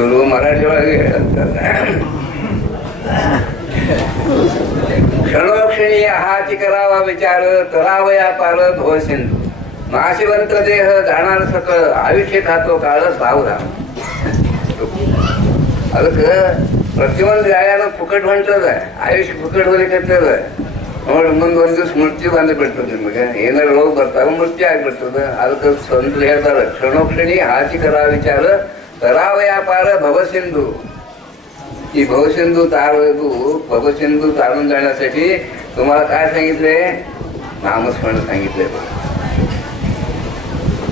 सुरू मराठी क्षणोक्षणी आहाती करावा विचार तरावया पार भवसिंधू नाशिवंत देह जाणार सकळ आयुष्य खातो काळ सावधा. प्रतिबंध जायला फुकट म्हणतच आहे, आयुष्य फुकट होणे करतच आहे. म्हणून दोन दिवस मृत्यू बांधे पडतो मग येणार रोग भरता मृत्यू आहे पडतो. आता संत लिहायचा क्षणोक्षणी हाची करा विचार तरावया पार भवसिंधू. की भवसिंधू भवसिंधू तारून जाण्यासाठी तुम्हाला काय सांगितले? नामस्मरण सांगितले.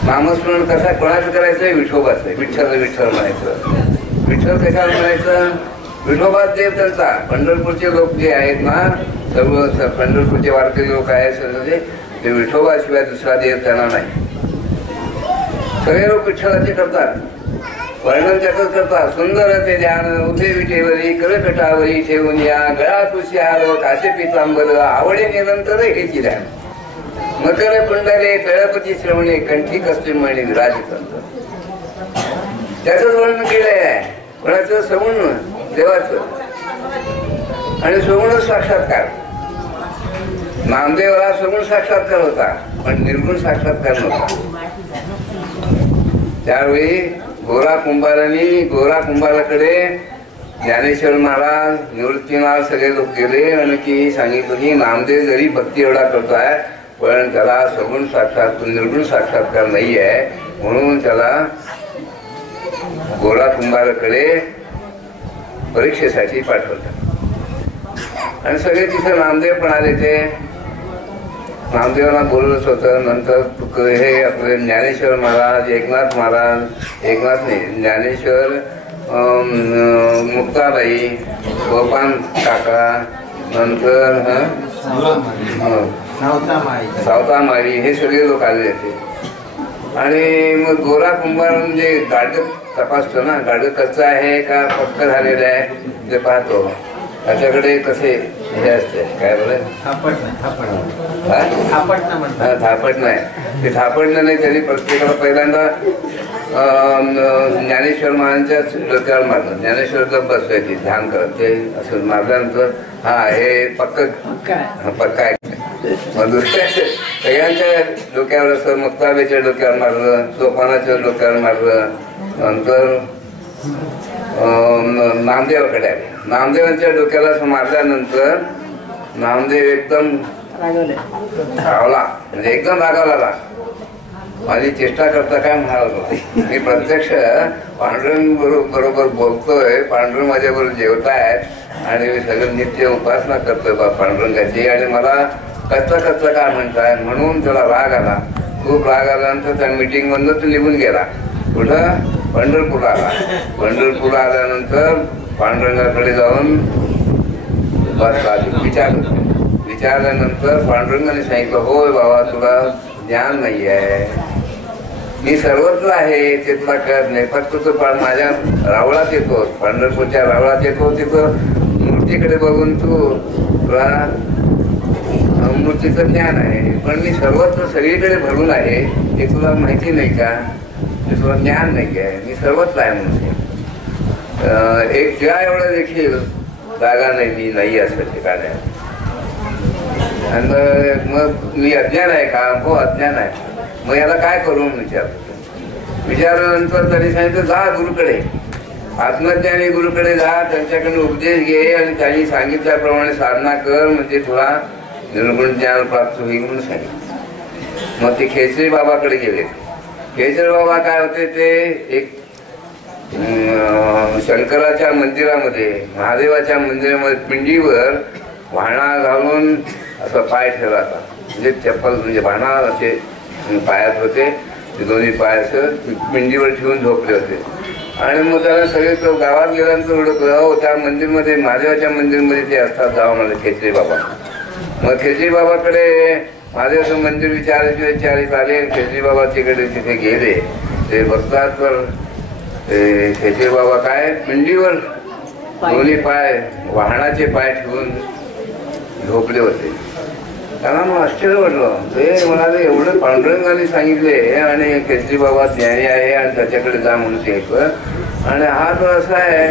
नामस्मरण कसा कोणाचं करायचं? विठोबाचं. विठ्ठल म्हणायचं. विठ्ठल कशाला म्हणायचं? विठोबा देव त्यांचा. पंढरपूरचे लोक जे आहेत ना, सर्व पंढरपूरचे वारकरी लोक आहेत ते विठोबाशिवाय दुसरा देव त्यांना नाही. सगळे लोक विठ्ठलाचे करतात, वर्णन त्याच करतात. सुंदर ते ध्यान उभे विठेवरी करकटावरी ठेवून या गळा तुशी आलो काशे पितांबर आवडे निरंतर हेची ध्यान मकर कुंडले तळपती श्रवणे कंठी कस्तिमणी विराजित. त्याच वर्णन केलंय आहे. कोणाचं? सगुण देवाचं. आणि सगुण साक्षात्कार. नामदेवाला सगुण साक्षात्कार होता पण निर्गुण साक्षात्कार नव्हता. त्यावेळी गोरा कुंभाराकडे ज्ञानेश्वर महाराज निवृत्तीनाथ सगळे लोक गेले आणि की सांगितलं की नामदेव जरी भक्ती एवढा करतोय पण त्याला सगुण साक्षात्कार निर्गुण साक्षात्कार नाही आहे. म्हणून त्याला गोरा कुंभाराकडे परीक्षेसाठी पाठवतात. आणि सगळे तिथे नामदेव पण आले. ते नामदेवांना बोलवत होतं. नंतर हे आपले ज्ञानेश्वर महाराज, एकनाथ नाही, ज्ञानेश्वर, मुक्ताबाई, गोपाल काका, नंतर सावतामारी हे सगळे लोक आले होते. आणि मग गोरा कुंभार म्हणजे गाडग तपासतो ना, गाडग कच्चं आहे का पक्क झालेलं आहे ते पाहतो. त्याच्याकडे कसे हे असते काय बोलाय थापट नाही. ते थापडणं नाही. त्यांनी प्रत्येकाला पहिल्यांदा ज्ञानेश्वर महाराजांच्याच डोक्यावर मारलं. ज्ञानेश्वर गप बसवायची ध्यान करत ते असं मारल्यानंतर हा हे पक्का आहे. मग दुसऱ्या सगळ्यांच्या डोक्यावर असं मुक्ताबाईच्या डोक्यावर मारलं, सोपानाच्या डोक्यावर मारलं. नंतर नामदेवाकडे आले. नामदेवांच्या डोक्याला असं मारल्यानंतर नामदेव एकदम रागवला. म्हणजे एकदम रागावला. माझी चेष्टा करता काय म्हणाल? मी प्रत्यक्ष पांडुरंग बरोबर बोलतोय, पांडुरंग माझ्या बरोबर जेवतायत आणि मी सगळं नित्य उपासना करतोय बा पांडुरंगाची आणि मला कच्चा काय म्हणताय म्हणून त्याला राग आला. खूप राग आल्यानंतर त्या मीटिंग मधून तो निघून गेला. कुठं? पंढरपूरला आला. पंढरपूरला आल्यानंतर पांडुरंगाकडे जाऊन बसला. विचारल्यानंतर पांडुरंगाने सांगितलं, होय बाबा तुला ज्ञान नाही आहे. मी सर्वत्र आहे, तिथला कळत नाही. फक्त तो माझ्या रावळात येतो, पंढरपूरच्या रावळात येतो. तिथं मूर्तीकडे बघून तुला मूर्तीचं ज्ञान आहे. पण मी सर्वत्र सगळीकडे भरून आहे हे तुला माहिती नाही का? तुला ज्ञान नाही आहे. मी सर्वत्र आहे म्हणून एक ज्या एवढं देखील जागा नाही मी नाही असं ठिकाण आहे. आणि मग मी अज्ञान आहे का? हो अज्ञान आहे. मग याला काय करू विचारल्यानंतर त्यांनी सांगितलं, जा गुरुकडे, आत्मज्ञानी गुरुकडे जा, त्यांच्याकडे उपदेश घे आणि त्यांनी सांगितल्याप्रमाणे साधना कर म्हणजे तुला निर्गुण ज्ञान प्राप्त होईल म्हणून सांगितलं. मग ते खेचरी बाबाकडे गेले. खेचरी बाबा काय होते? ते एक शंकराच्या मंदिरामध्ये, महादेवाच्या मंदिरामध्ये पिंडीवर वाहणा घालून असं पाय ठेवला होता. म्हणजे चप्पल म्हणजे वाहणा असे पायात होते. ते दोन्ही पाय असं पिंडीवर ठेवून झोपले होते. आणि मग त्याला सगळे गावात गेल्यानंतर ओळखलं, हो त्या मंदिरमध्ये, महादेवाच्या मंदिरमध्ये ते असतात, जावं म्हणजे खेचरी बाबा. मग खेचरी बाबाकडे महादेवाचं मंदिर विचारित आले. खेचरी बाबा तिकडे तिथे गेले. ते बघतात तर खेचरी बाबा काय पिंडीवर दोन्ही पाय वाहनाचे पाय ठेवून झोपले होते. त्यांना मग आश्चर्य वाटलं. ते म्हणाले, एवढं पांडुरंगाने सांगितले आणि खेचरी बाबा ज्ञानी आहे आणि त्याच्याकडे जा म्हणून सांगितलं, आणि हा तो असा आहे.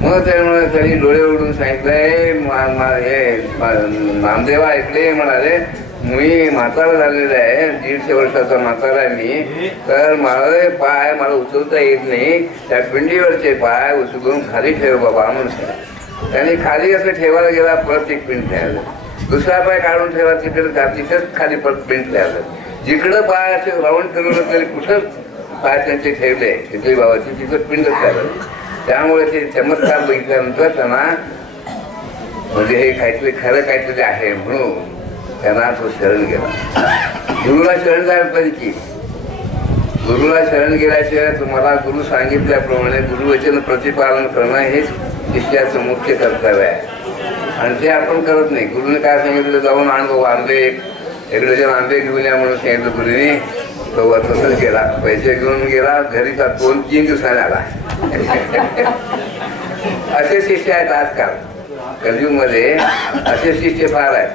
मग त्यांनी डोळे उडून सांगितलंय, नामदेवा ऐकले म्हणाले, मी म्हातारा झालेला आहे, 150 वर्षाचा म्हातारा आहे मी, तर मला पाय मला उचलता येत नाही, त्या पिंडीवरचे पाय उचलून खाली ठेव बाबा म्हणून त्यांनी खाली असं ठेवायला गेला. परत एक पिंड ठेवलं, दुसरा पाय काढून ठेवा, तिथेच खाली परत पिंड ठेवलं. जिकडं पाय असे राऊंड फिरवलं तरी कुठं पाय त्यांचे ठेवले तिथली बाबाची, तिथं पिंडच ठेवलं. त्यामुळे ते चमत्कार बघितल्यानंतर त्यांना म्हणजे हे काहीतरी खरं काहीतरी आहे म्हणून त्यांना तो शरण गेला. गुरुला शरण जायला पाहिजे की, गुरुला शरण गेल्याशिवाय तुम्हाला गुरु सांगितल्याप्रमाणे गुरुवचन प्रतिपालन करणं हेच शिष्याचं मुख्य कर्तव्य आहे. आणि ते आपण करत नाही. गुरुने काय सांगितलं, जाऊन आंबे एक डझन आंबे घेऊन या म्हणून सांगितलं गुरुने. तो तसंच गेला, पैसे घेऊन गेला, घरी 2-3 दिवसाने आला. असे शिष्य आहेत आजकाल कलियुगमध्ये, असे शिष्य फार आहेत.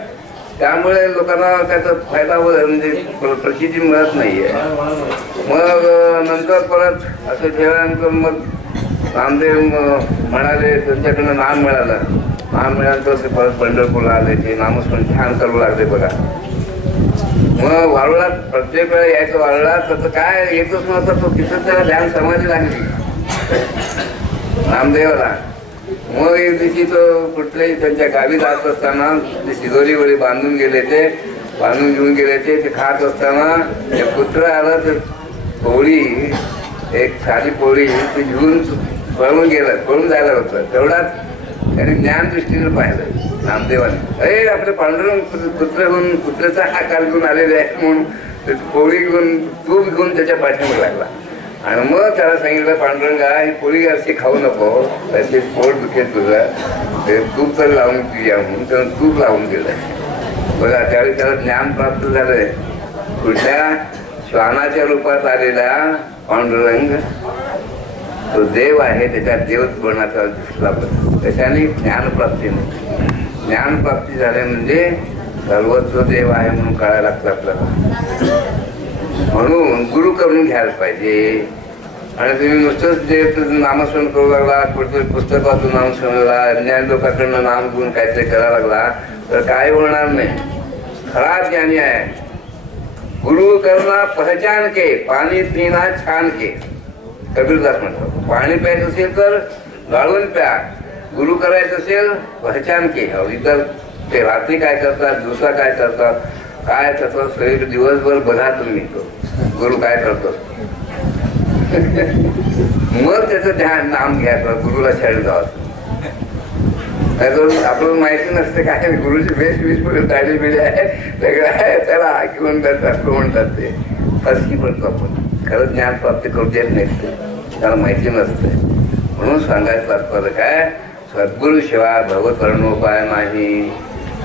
त्यामुळे लोकांना त्याचा फायदा म्हणजे प्रचिती मिळत नाहीये. मग नंतर परत असं ठेवल्यानंतर मग नामदेव म्हणाले, त्यांच्याकडनं नाम मिळालं. नाम मिळाल्यानंतर ते परत पंढरपूरला आले, ते नामस्मरण छान करू लागले बघा. मग वारुळात प्रत्येक वेळा यायचं, वारुळात तर काय येतच नव्हतं, तो तिथं त्याला ध्यान समाधी लागली नामदेवाला. मग एक दिवशी तो कुठल्याही त्यांच्या गावी जात असताना ते शिदोरी वळी बांधून गेले, ते बांधून घेऊन गेले, ते खात असताना ते पुत्र आलं, तर पोळी एक साधी पोळी ते घेऊन पळून गेलं, पळून जायला होतं. तेवढाच त्यांनी ज्ञान दृष्टीने पाहिलं नामदेवाने, अरे आपले पांडुरंग पुत्र होऊन पुत्राचा आकार घेऊन आलेले आहे म्हणून पोळी घेऊन तूप घेऊन त्याच्या पाठीमागे लागला. आणि मग त्याला सांगितलं, पांडुरंगा ही पोळी अशी खाऊ नको, त्याचे पोट दुखेल तुझं, ते तूप तर लावून पिऊया म्हणून त्यानं तूप लावून दिलं बघा. त्यावेळी त्याला ज्ञान प्राप्त झालंय. कुठल्या श्वानाच्या रूपात आलेला पांडुरंग तो देव आहे, त्याच्या देवत्वपणाचा दिसला. त्याच्याने ज्ञानप्राप्ती नाही. ज्ञानप्राप्ती झाली म्हणजे सर्वस्व देव आहे म्हणून कळायला लागतं आपल्याला. म्हणून गुरु करून घ्यायला पाहिजे. आणि तुम्ही नुसतंच देव नामस्मरण करू लागला, कुठेतरी पुस्तकातून नामस्मरण, ज्ञान लोकांकडनं नाम घेऊन काहीतरी करायला लागला तर काय होणार नाही. खरा ज्ञानी आहे. गुरु करना पहचान के, पाणी पिना छान के, कबीरदास म्हणतो. पाणी प्यायचं असेल तर गाळून प्या, गुरु करायचं असेल पहचान के. इतर ते रात्री काय करतात, दिवसा काय करतात, काय त्याचं शरीर दिवसभर बघा तुम्ही, तो गुरु काय करतो. मग त्याचं ध्यान नाम घ्यायचं, गुरुला शरण जावं. आपल्याला माहिती नसते काय गुरुची वेश टाळी बिडी आहे, वेगळं आहे, त्याला घेऊन जातात म्हणतात. ते फसकी पडतो आपण, खरंच ज्ञान प्राप्त करू देत नाही, त्याला माहिती नसते. म्हणून सांगायचं तात्पर्य काय, सद्गुरूशिवाय भवतरणोपाय नाही.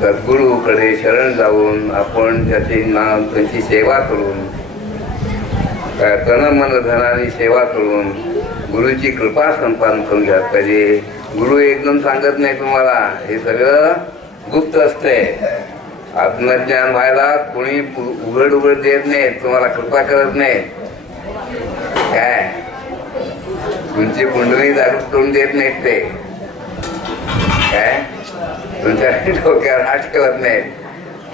सद्गुरूकडे शरण जाऊन आपण त्याचे नाम, त्यांची सेवा करून, तन मन धनाने सेवा करून गुरुची कृपा संपादन करून घ्यायला पाहिजे. गुरु एकदम सांगत नाही तुम्हाला, हे सगळं गुप्त असते. आत्मज्ञान व्हायला कोणी उघड देत नाही, तुम्हाला कृपा करत नाही. काय तुमची कुंडली जागृत करून देत नाहीत ते, काय तुमच्या डोक्यावर हात ठेवत नाहीत,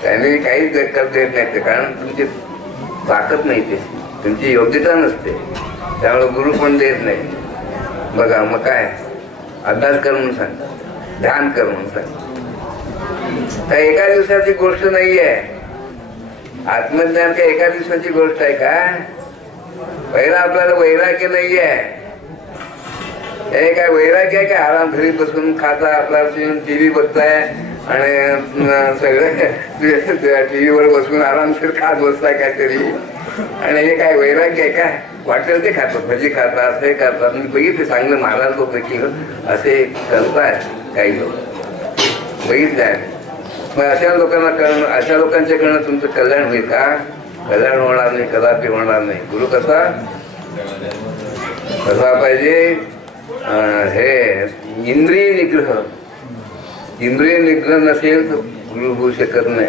त्यांनी काहीच दखल देत नाहीत. ते कारण तुमची ताकद नाही, ते तुमची योग्यता नसते. त्यामुळे गुरु पण देत नाही. बघा मग काय, अभ्यास कर म्हणून सांग, ध्यान कर म्हणून सांग. त्या एका दिवसाची गोष्ट नाहीये. आत्मज्ञान काय एका दिवसाची गोष्ट आहे का? पहिला आपल्याला वैराग्य नाहीये. हे काय वैराग्य आहे काय? आराम घरी बसून खाता, आपला टीव्ही बघताय आणि सगळं टीव्हीवर बसून आरामशीर खात बसताय काहीतरी. आणि हे काय वैराग्य आहे का? वाटेल ते खातात, भजी खातात, असे करतात. मी बघितले चांगलं महाराज लोक देखील असे करताय काही लोक, बघितले आहे. मग अशा लोकांना करणं, अशा लोकांच्याकडनं तुमचं कल्याण होईल का? कल्याण होणार नाही, कदापि होणार नाही. गुरु कसा पाहिजे? हे इंद्रिय निग्रह, इंद्रिय निग्रह नसेल तर गुरु होऊ शकत नाही.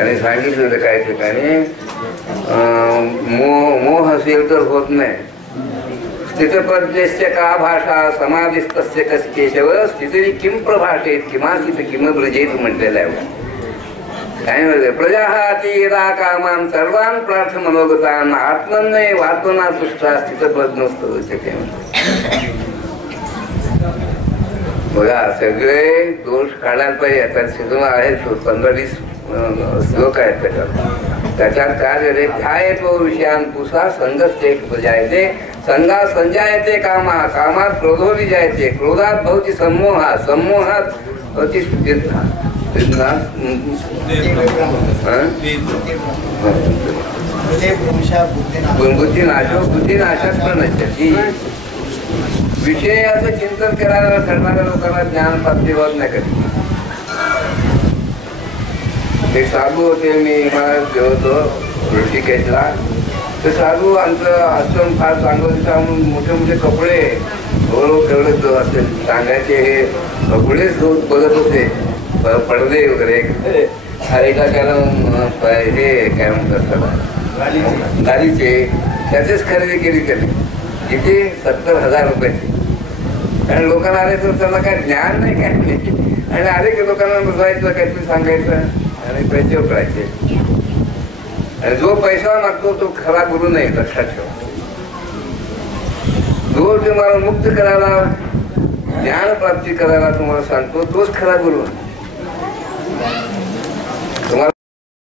आणि सांगितलेलं काही ठिकाणी मोह असेल तर होत नाही. स्थितप्रज्ञस्य का भाषा समाधिस्तस्य कस केशव स्थिती किम प्रभाषेत किमासित किम ब्रजेत म्हटलेलं आहे. काय म्हणते प्रजा यदा कामान सर्वान प्रार्थ मनोगतान आत्मन्य वात्मना सृष्टा स्थितप्रज्ञस्त उच्यते. बघा सगळे दोष काढायला पाहिजे. आता शिकून आहेत 15-20 श्लोक आहेत त्याच्यात काय रे ध्यायतो विषयान पुसा संगस्ते प्रजायते संगा संजायते कामा कामात क्रोधोली जायते क्रोधात भवती सम्मोहा सम्मोहात भवती सुचिंता बुद्धिनाशो बुद्धिनाशात पण नसते. विषयाचं चिंतन करायला करणाऱ्या लोकांना ज्ञान प्राप्ती होत नाही कधी. एक साधू होते मी हिमालयात होतो ऋषिकेशला. ते साधू आमचं आश्रम फार चांगलं म्हणून मोठे मोठे कपडे तेवढे असेल सांगायचे हे कपडे बघत होते पडदे वगैरे एका हे काय म्हणतात गाडीचे त्याचेच खरेदी केली त्यांनी किती 70,000 रुपयाची. आणि लोकांना आले तर त्यांना काय ज्ञान नाही काय नाही. आणि आले की लोकांना बसायचं काहीतरी सांगायचं आणि पैसे उकळायचे. आणि जो पैसा मागतो तो खरा गुरु नाही लक्षात ठेवा. जो तुम्हाला मुक्त करायला ज्ञान प्राप्ती करायला तुम्हाला सांगतो तोच खरा गुरु.